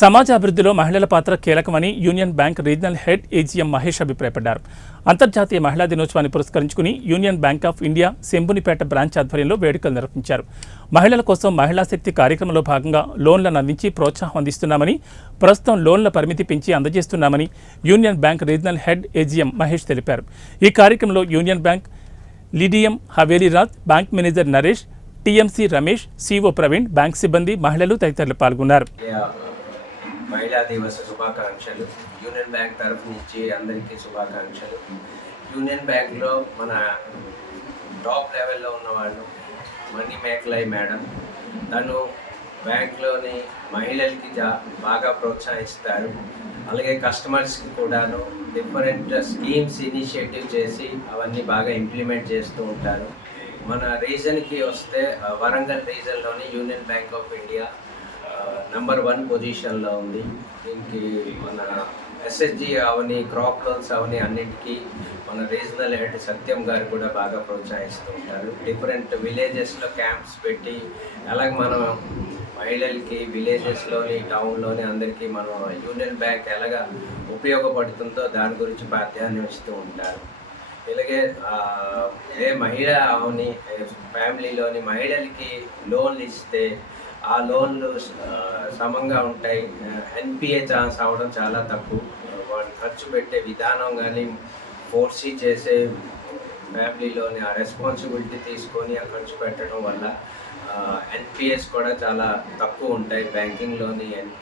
సమాజ అభివృద్ధిలో మహిళల పాత్ర కీలకమని union bank regional head AGM Mahesh అభిప్రాయపడ్డారు. అంతర్జాతీయ మహిళా దినోత్సవాన్ని పురస్కరించుకుని union bank of India Shambhunipet branch ఆధ్వర్యంలో వేడుకలు నిర్వహించారు. మహిళల కోసం మహిళా శక్తి కార్యక్రమంలో భాగంగా లోన్లను అందించి ప్రోత్సాహం అందిస్తున్నామని, ప్రస్తుతం లోన్ల పరిమితి పెంచి అందజేస్తున్నామని union bank regional head AGM Mahesh తెలిపారు. ఈ కార్యక్రమంలో union bank LDM Haveli Raj, bank manager Naresh, TMC Ramesh, CO Praveen, bank సిబ్బంది, మహిళలు తదితరులు పాల్గొన్నారు. మహిళా దివస శుభాకాంక్షలు. యూనియన్ బ్యాంక్ తరఫు నుంచి అందరికీ శుభాకాంక్షలు. యూనియన్ బ్యాంక్లో మన టాప్ లెవెల్లో ఉన్నవాళ్ళు మనీ మేకలై మేడం, తను బ్యాంక్లోని మహిళలకి బాగా ప్రోత్సహిస్తారు. అలాగే కస్టమర్స్కి కూడాను డిఫరెంట్ స్కీమ్స్ ఇనిషియేటివ్ చేసి అవన్నీ బాగా ఇంప్లిమెంట్ చేస్తూ ఉంటారు. మన రీజన్కి వస్తే వరంగల్ రీజన్లోని union bank of India number 1 పొజిషన్లో ఉంది. దీనికి మన ఎస్ఎస్జి అవని, క్రాప్ లోన్స్ అవని అన్నింటికీ మన రీజనల్ హెడ్ సత్యం గారు కూడా బాగా ప్రోత్సహిస్తూ ఉంటారు. డిఫరెంట్ విలేజెస్లో క్యాంప్స్ పెట్టి అలాగే మనం మహిళలకి విలేజెస్లోని, టౌన్లోని అందరికీ మనం యూనియన్ బ్యాంక్ ఎలాగా ఉపయోగపడుతుందో దాని గురించి ప్రాధాన్యం ఇస్తూ ఉంటారు. ఇలాగే ఏ మహిళ అవని ఫ్యామిలీలోని మహిళలకి లోన్లు ఇస్తే ఆ లోన్లు సమంగా ఉంటాయి. ఎన్పిఏ ఛాన్స్ అవ్వడం చాలా తక్కువ. వాళ్ళు ఖర్చు పెట్టే విధానం కానీ, ఫోర్సీ చేసే ఫ్యామిలీలోని ఆ రెస్పాన్సిబిలిటీ తీసుకొని ఆ ఖర్చు పెట్టడం వల్ల ఎన్పిఎస్ కూడా చాలా తక్కువ ఉంటాయి. బ్యాంకింగ్లోని ఎన్పిఎస్